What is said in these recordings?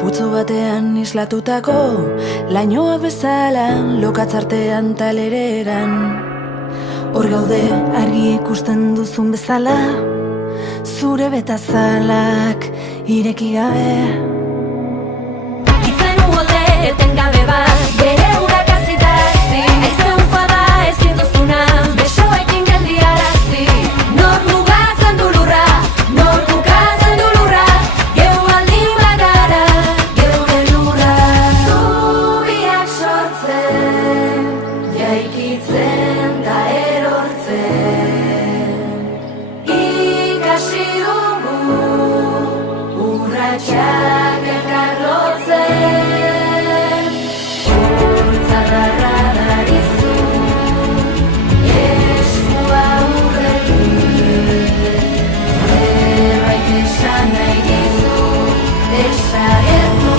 Putzu batean islatutako lainoak bezala lokatzartean taleregan. Hor gaude argi ikusten duzun bezala, zure betazalak ireki gabe. Itzen uolde etengabe bat, bere urak azitazi, aize ufada ezin duzuna, besoekin geldiarazi. Nor mugatzen du lurra, nor bukatzen du lurra, geu baldin bagara, geure lurra. Zubiak sortzen, jaikitzen da erortzen, ikasi dugu urratsak elkarlotzen. Urtzarra darizu, eskua urretik, zerbait esan nahi dizu, desagertu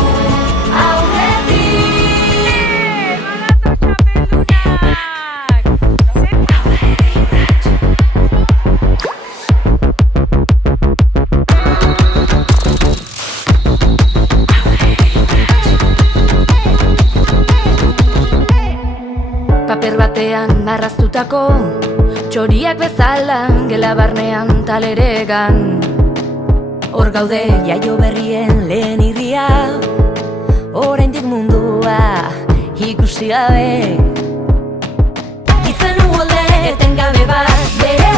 aurretik. Paper batean marraztutako txoriak bezala gela barnean taleregan. Hor gaude jaio berrien lehen irria, oraindik mundua ikusi gabe. Itzen uolde etengabe bat, bere